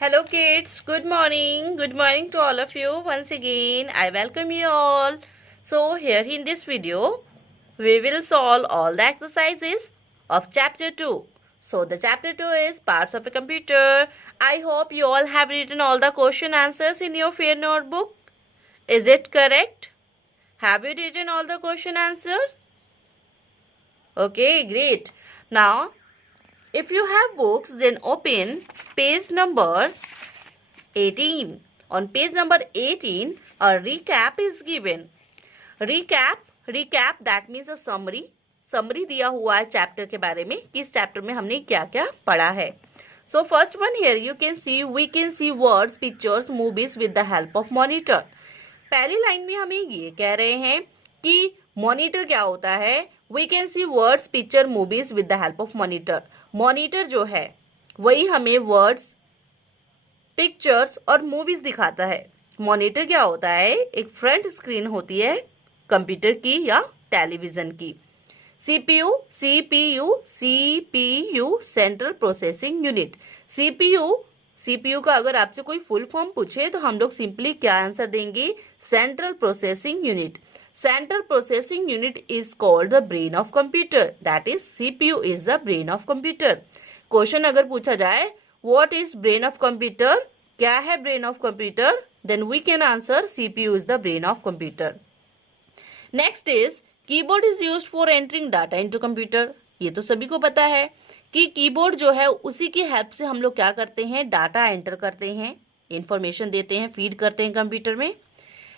Hello kids, good morning. Good morning to all of you. Once again, I welcome you all. So here in this video, we will solve all the exercises of chapter 2. So the chapter 2 is parts of a computer. I hope you all have written all the question answers in your fair notebook. Is it correct? Have you written all the question answers? Okay, great. Now, if you have books, then open page number 18. On page number 18, a recap is given. Recap that means a summary दिया हुआ है chapter के बारे में, किस chapter में हमने क्या क्या पढ़ा है. So first one here we can see words, pictures, movies with the help of monitor. पहली लाइन में हमें ये कह रहे हैं कि मॉनिटर क्या होता है. We can see words, picture, movies with the help of monitor. Monitor जो है वही हमें वर्ड्स, पिक्चर्स और मूवीज दिखाता है. मॉनिटर क्या होता है? एक फ्रंट स्क्रीन होती है कंप्यूटर की या टेलीविजन की. CPU central processing unit. CPU का अगर आपसे कोई फुल फॉर्म पूछे तो हम लोग सिंपली क्या आंसर देंगे? Central processing unit. Central processing unit is called the brain of computer. That is CPU is the brain of computer. Question अगर पूछा जाए What is brain of computer? क्या है brain of computer? Then we can answer CPU is the brain of computer. Next is keyboard is used for entering data into computer. ये तो सभी को पता है कि कीबोर्ड जो है उसी की हेल्प से हम लोग क्या करते हैं? डाटा एंटर करते हैं, इंफॉर्मेशन देते हैं, फीड करते हैं कंप्यूटर में.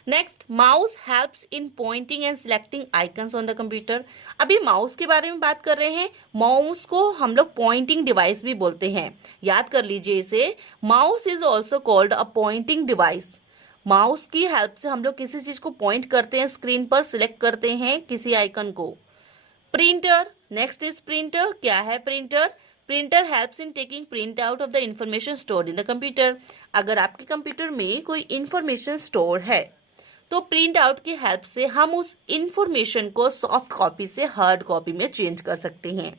Next, mouse helps in pointing and selecting icons on the computer. अभी माउस के बारे में बात कर रहे हैं. माउस को हम लोग पॉइंटिंग डिवाइस भी बोलते हैं. याद कर लीजिए इसे. Mouse is also called a pointing device. Mouse की हेल्प से हम लोग किसी चीज को पॉइंट करते हैं, स्क्रीन पर सिलेक्ट करते हैं किसी आइकन को. प्रिंटर. Next is printer. क्या है printer? Printer helps in taking print out of the information stored in the computer. अगर आपके कंप्यूटर में कोई इंफॉर्मेशन स्टोर है तो प्रिंट आउट की हेल्प से हम उस इंफॉर्मेशन को सॉफ्ट कॉपी से हार्ड कॉपी में चेंज कर सकते हैं.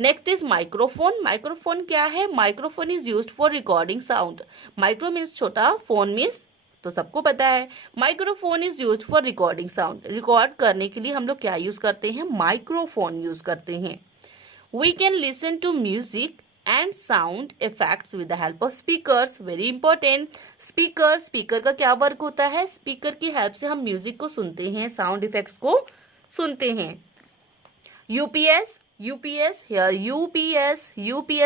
Next is microphone. माइक्रोफोन क्या है? Microphone is used for recording sound. Micro means छोटा, फोन मीन्स तो सबको पता है. Microphone is used for recording sound. Record करने के लिए हम लोग क्या यूज करते हैं? माइक्रोफोन यूज करते हैं. We can listen to music and sound effects with the help of speakers. very important. Speaker का क्या वर्क होता है? स्पीकर की हेल्प से हम म्यूजिक को सुनते हैं, साउंड इफेक्ट्स को सुनते हैं. यूपीएस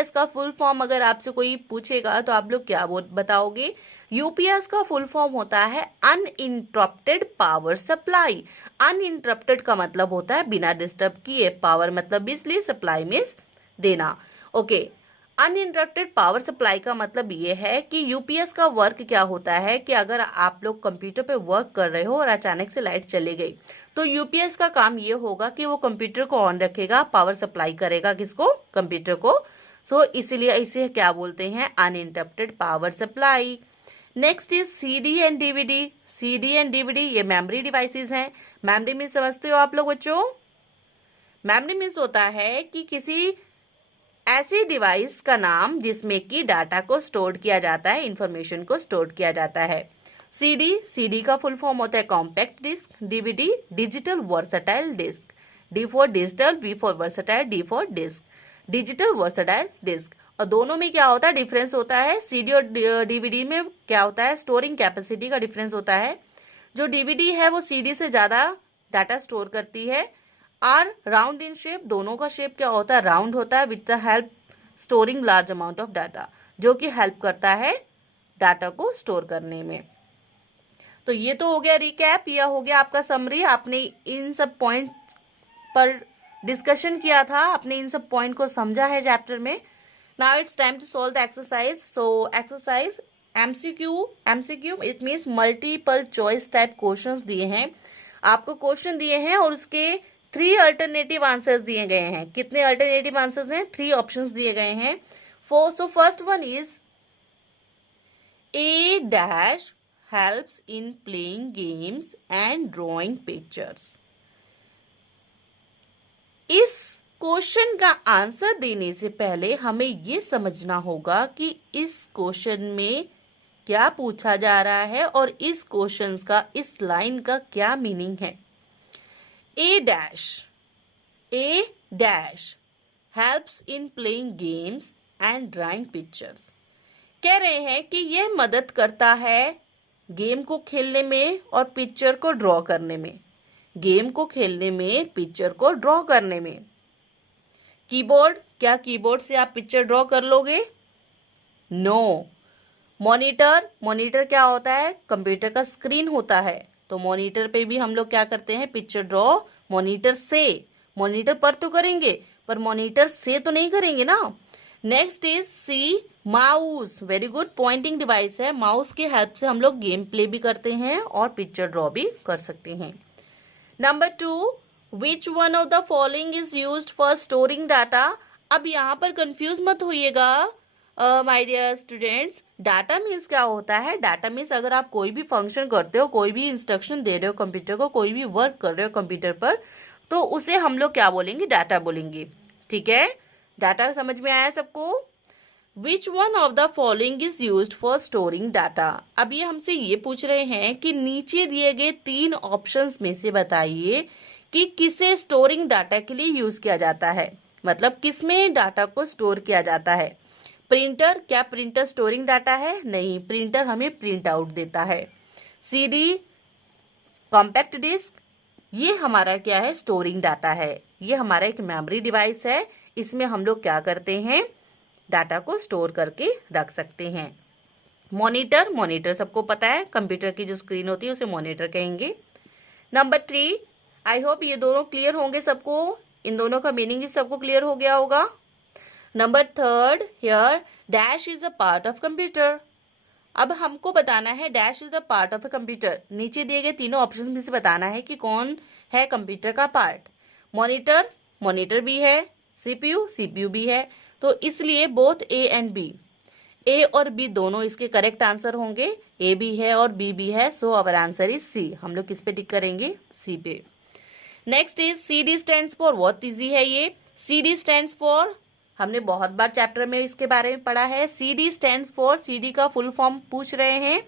का फुल फॉर्म अगर आपसे कोई पूछेगा तो आप लोग क्या बताओगे? यूपीएस का फुल फॉर्म होता है अनइंटरप्टेड पावर सप्लाई. अनइंटरप्टेड का मतलब होता है बिना डिस्टर्ब किए. पावर मतलब बिजली, सप्लाई मीन्स देना. ओके, अनइंटरप्टेड पावर सप्लाई का मतलब ये है कि यूपीएस का वर्क क्या होता है कि अगर आप लोग कंप्यूटर पे वर्क कर रहे हो और अचानक से लाइट चली गई तो यूपीएस का काम ये होगा कि वो कंप्यूटर को ऑन रखेगा, पावर सप्लाई करेगा किसको? कंप्यूटर को. सो इसीलिए इसे क्या बोलते हैं? Uninterrupted power supply. Next is CD and DVD. ये मेमोरी डिवाइसेस हैं. मेमोरी मीन्स समझते हो आप लोग बच्चों? मेमोरी मीन्स होता है कि किसी ऐसी डिवाइस का नाम जिसमें कि डाटा को स्टोर किया जाता है, इंफॉर्मेशन को स्टोर किया जाता है. सीडी का फुल फॉर्म होता है compact disc. DVD digital versatile disc. D for digital, V for versatile, D for disc. Digital versatile disc. और दोनों में क्या होता है? डिफरेंस होता है. सीडी और डीवीडी में क्या होता है? स्टोरिंग कैपेसिटी का डिफरेंस होता है. जो डीवीडी है वो सीडी से ज्यादा डाटा स्टोर करती है. Are round in shape. दोनों का शेप क्या होता है? राउंड होता है. With the help storing large amount of data, जो कि हेल्प करता है डाटा को स्टोर करने में. तो ये तो हो गया रिकैप, यह हो गया आपका समरी. आपने इन सब पॉइंट पर डिस्कशन किया था, आपने इन सब पॉइंट को समझा है चैप्टर में. Now it's time to solve the exercise. So exercise MCQ it means multiple choice type questions दिए हैं. आपको क्वेश्चन दिए हैं और उसके 3 अल्टरनेटिव आंसर्स दिए गए हैं. कितने अल्टरनेटिव आंसर्स हैं? 3 ऑप्शंस दिए गए हैं. So first one is a dash helps in playing games and drawing pictures. इस क्वेश्चन का आंसर देने से पहले हमें ये समझना होगा कि इस क्वेश्चन में क्या पूछा जा रहा है और इस क्वेश्चन का, इस लाइन का क्या मीनिंग है। A dash helps in playing games and drawing pictures. कह रहे हैं कि यह मदद करता है गेम को खेलने में और पिक्चर को ड्रॉ करने में। गेम को खेलने में, पिक्चर को ड्रॉ करने में। कीबोर्ड, क्या कीबोर्ड से आप पिक्चर ड्रॉ कर लोगे? नो। मॉनिटर क्या होता है? कंप्यूटर का स्क्रीन होता है। तो मॉनिटर पे भी हम लोग क्या करते हैं? पिक्चर ड्रॉ मॉनिटर से। मॉनिटर पर तो करेंगे, पर मॉनिटर से तो नहीं करेंगे ना। Next is C, mouse. Very good, pointing device है। माउस की हेल्प से हम लोग गेम प्ले भी करते हैं और पिक्चर ड्रॉ भी कर सकते हैं। Number 2, which one of the following is used for storing data. अब यहाँ पर कंफ्यूज मत होइएगा my dear students. Data means क्या होता है? डाटा मीन्स अगर आप कोई भी फंक्शन करते हो, कोई भी इंस्ट्रक्शन दे रहे हो कंप्यूटर को, कोई भी वर्क कर रहे हो कंप्यूटर पर, तो उसे हम लोग क्या बोलेंगे? डाटा बोलेंगे। ठीक है, डाटा समझ में आया सबको? विच one of the following is used for storing data. अब ये हमसे ये पूछ रहे हैं कि नीचे दिए गए 3 ऑप्शंस में से बताइए कि किसे स्टोरिंग डाटा के लिए यूज किया जाता है। मतलब किसमें डाटा को स्टोर किया जाता है। प्रिंटर, क्या प्रिंटर स्टोरिंग डाटा है? नहीं, प्रिंटर हमें प्रिंट आउट देता है। सीडी, कॉम्पैक्ट डिस्क, ये हमारा क्या है? स्टोरिंग डाटा है। ये हमारा एक मेमोरी डिवाइस है। इसमें हम लोग क्या करते हैं? डाटा को स्टोर करके रख सकते हैं। मॉनिटर सबको पता है, कंप्यूटर की जो स्क्रीन होती है उसे मॉनिटर कहेंगे। नंबर 3, आई होप ये दोनों क्लियर होंगे सबको। इन दोनों का मीनिंग भी सबको क्लियर हो गया होगा। Number 3, here dash is a part of computer. अब हमको बताना है dash is a part of a computer. नीचे दिए गए तीनों ऑप्शन में से बताना है कि कौन है कंप्यूटर का पार्ट। मॉनिटर भी है, सीपीयू भी है। तो इसलिए बोथ ए एंड बी, ए और बी दोनों इसके करेक्ट आंसर होंगे। ए भी है और बी भी है, so our answer is C. हम लोग किस पे टिक करेंगे? सी पे। Next is CD stands for. बहुत इजी है ये। सीडी स्टैंड्स फॉर, हमने बहुत बार चैप्टर में इसके बारे में पढ़ा है। सीडी स्टैंड्स फॉर, सीडी का फुल फॉर्म पूछ रहे हैं।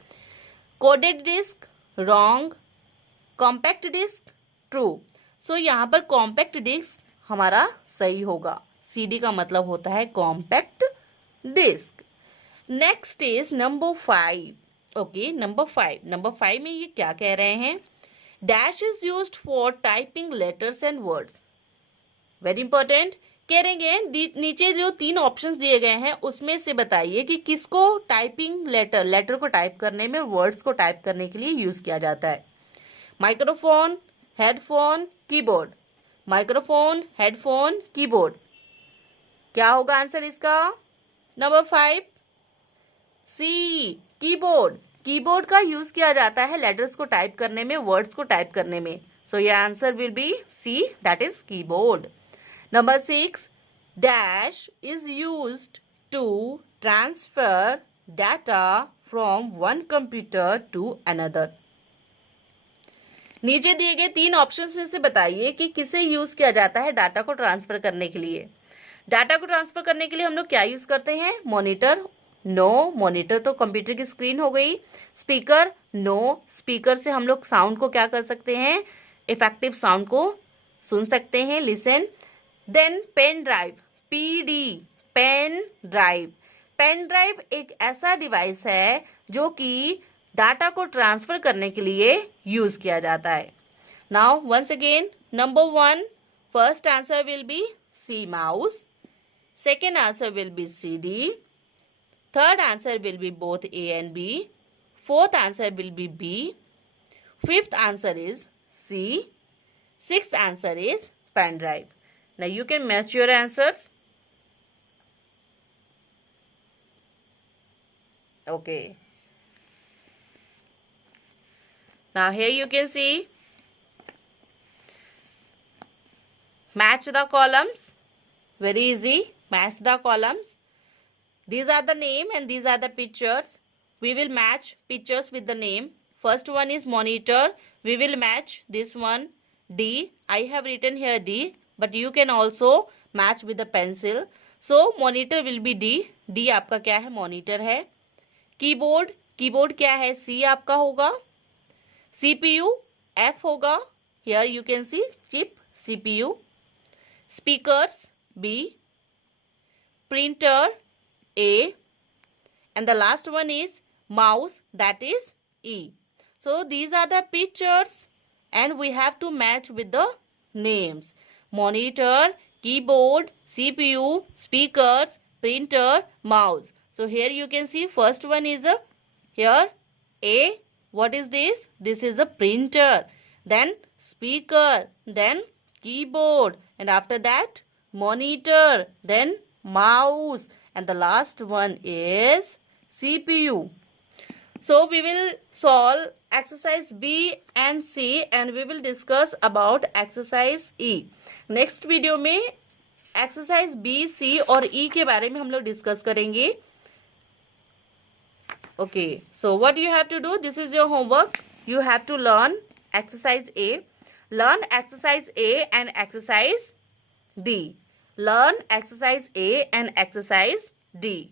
Coded disc, wrong. Compact disc, true. So यहाँ पर कॉम्पैक्ट डिस्क हमारा सही होगा। सीडी का मतलब होता है compact disc. Next is number 5। Okay, number 5 में ये क्या कह रहे हैं? Dash is used for typing letters and words. Very important. कह रहे हैं नीचे जो 3 ऑप्शंस दिए गए हैं उसमें से बताइए कि किसको टाइपिंग लेटर को टाइप करने में, वर्ड्स को टाइप करने के लिए यूज किया जाता है। Microphone, headphone, keyboard. Microphone, headphone, keyboard. क्या होगा आंसर इसका? नंबर 5, सी, कीबोर्ड। कीबोर्ड का यूज किया जाता है लेटर्स को टाइप करने में, वर्ड्स को टाइप करने में। सो ये answer will be C, that is keyboard. Number 6, dash is used to transfer data from one computer to another. नीचे दिए गए 3 ऑप्शंस में से बताइए कि किसे यूज किया जाता है डाटा को ट्रांसफर करने के लिए। डाटा को ट्रांसफर करने के लिए हम लोग क्या यूज करते हैं? मॉनिटर, नो, मॉनिटर तो कंप्यूटर की स्क्रीन हो गई। स्पीकर, नो, स्पीकर से हम लोग साउंड को क्या कर सकते हैं? इफेक्टिव साउंड को सुन सकते हैं, listen. Then pen drive, PD, pen drive. Pen drive एक ऐसा डिवाइस है जो कि डाटा को ट्रांसफर करने के लिए यूज किया जाता है। Now once again, number 1, first answer will be C, mouse. Second answer will be CD. Third answer will be both A and B. Fourth answer will be B. Fifth answer is C. Sixth answer is pen drive. Now you can match your answers. Okay. Now here you can see. Match the columns. Very easy. Match the columns. These are the name and these are the pictures. We will match pictures with the name. First one is monitor. We will match this one D. I have written here D, but you can also match with the pencil. So monitor will be D. D आपका क्या है? Monitor है. Keyboard, keyboard क्या है? C आपका होगा. CPU F होगा. Here you can see chip CPU. Speakers B. Printer A, and the last one is mouse, that is E. So these are the pictures and we have to match with the names. Monitor, keyboard, CPU, speakers, printer, mouse. So here you can see first one is here A. What is this? This is a printer. Then speaker, then keyboard, and after that monitor, then mouse, and the last one is CPU. So we will solve exercise B and C and we will discuss about exercise E. Next video में exercise B, C और E के बारे में हम लोग discuss करेंगे. Okay, so what you have to do? This is your homework. You have to learn exercise A. Learn exercise A and exercise D. Learn exercise A and exercise D.